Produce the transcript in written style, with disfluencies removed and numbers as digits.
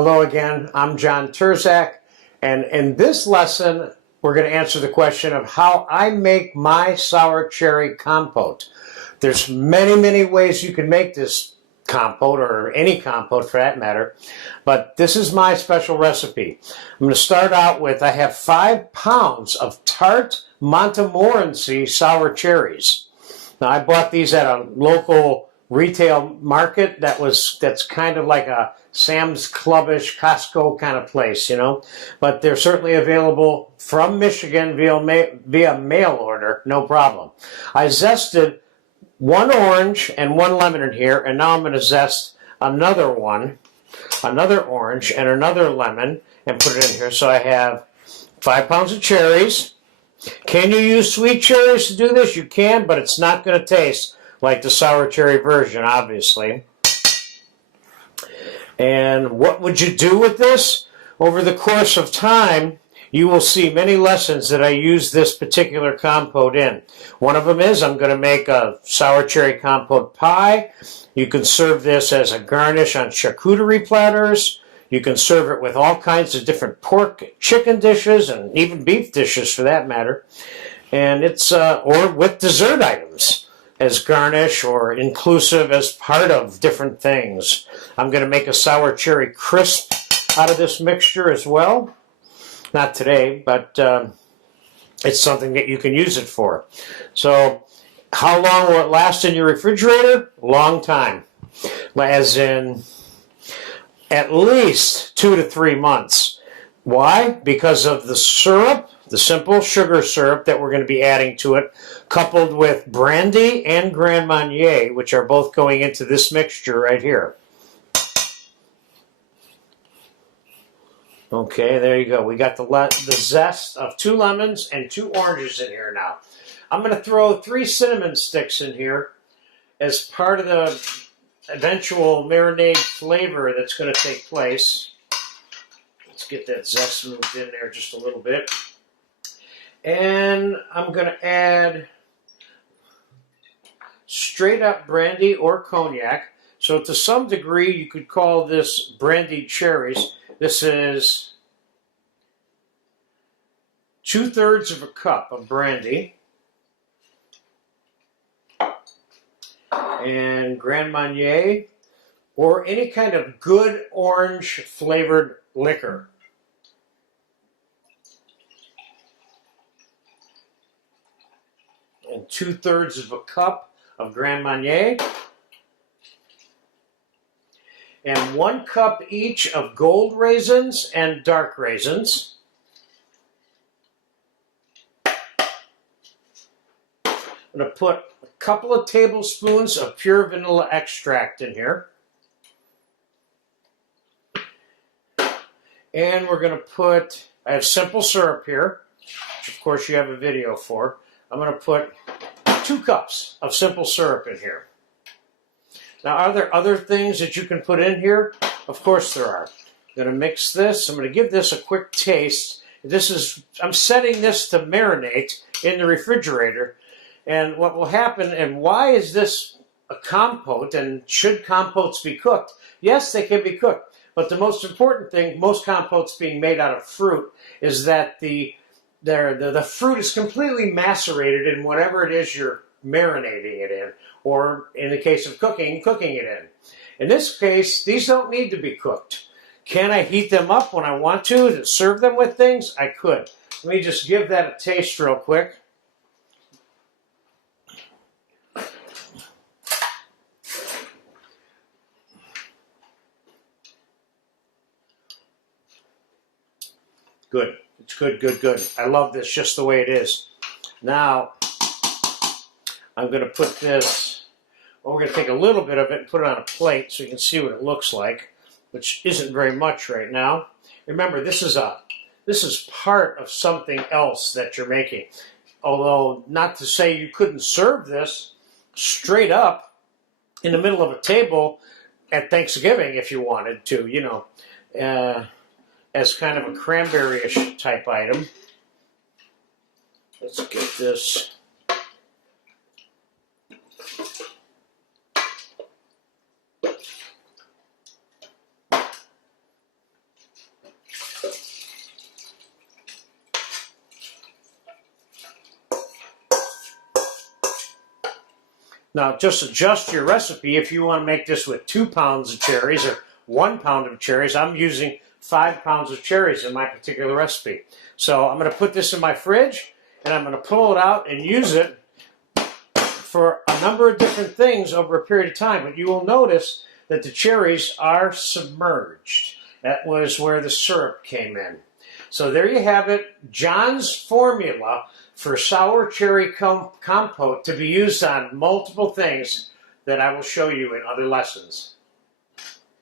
Hello again, I'm John Terzak, and in this lesson we're going to answer the question of how I make my sour cherry compote. There's many ways you can make this compote, or any compote for that matter, but this is my special recipe. I'm going to start out with, I have 5 pounds of tart Montmorency sour cherries. Now I bought these at a local retail market that's kind of like a Sam's Clubbish, Costco kind of place, you know. But they're certainly available from Michigan via mail order, no problem. I zested 1 orange and 1 lemon in here, and now I'm going to zest another orange and another lemon, and put it in here. So I have 5 pounds of cherries. Can you use sweet cherries to do this? You can, but it's not going to taste like the sour cherry version, obviously. And what would you do with this? Over the course of time, you will see many lessons that I use this particular compote in. One of them is I'm going to make a sour cherry compote pie. You can serve this as a garnish on charcuterie platters. You can serve it with all kinds of different pork, chicken dishes, and even beef dishes for that matter. And it's, or with dessert items as garnish, or inclusive as part of different things. I'm going to make a sour cherry crisp out of this mixture as well. Not today, but it's something that you can use it for. So how long will it last in your refrigerator? Long time. As in at least 2 to 3 months. Why? Because of the syrup, the simple sugar syrup that we're going to be adding to it, coupled with brandy and Gran Marnier, which are both going into this mixture right here. Okay, there you go. We got the zest of 2 lemons and 2 oranges in here now. I'm going to throw 3 cinnamon sticks in here as part of the eventual marinade flavor that's going to take place. Let's get that zest moved in there just a little bit. And I'm going to add straight up brandy or cognac. So to some degree you could call this brandied cherries. This is 2/3 of a cup of brandy. And Gran Marnier, or any kind of good orange flavored liquor. And 2/3 of a cup of Gran Marnier. And 1 cup each of gold raisins and dark raisins. I'm going to put a couple of tablespoons of pure vanilla extract in here. And we're going to put, I have simple syrup here, which of course you have a video for. I'm going to put 2 cups of simple syrup in here. Now, are there other things that you can put in here? Of course there are. I'm going to mix this. I'm going to give this a quick taste. I'm setting this to marinate in the refrigerator. And what will happen, and why is this a compote, and should compotes be cooked? Yes, they can be cooked. But the most important thing, most compotes being made out of fruit, is that the fruit is completely macerated in whatever it is you're marinating it in, or in the case of cooking it in. In this case, these don't need to be cooked. Can I heat them up when I want to serve them with things? I could. Let me just give that a taste real quick. Good. It's good. I love this just the way it is. Now, I'm going to put this, well, we're going to take a little bit of it and put it on a plate so you can see what it looks like, which isn't very much right now. Remember, this is part of something else that you're making. Although, not to say you couldn't serve this straight up in the middle of a table at Thanksgiving if you wanted to, you know, as kind of a cranberry-ish type item. Let's get this. Now, just adjust your recipe if you want to make this with 2 pounds of cherries or 1 pound of cherries. I'm using 5 pounds of cherries in my particular recipe. So I'm going to put this in my fridge, and I'm going to pull it out and use it for a number of different things over a period of time. But you will notice that the cherries are submerged. That was where the syrup came in. So there you have it, John's formula for sour cherry compote to be used on multiple things that I will show you in other lessons.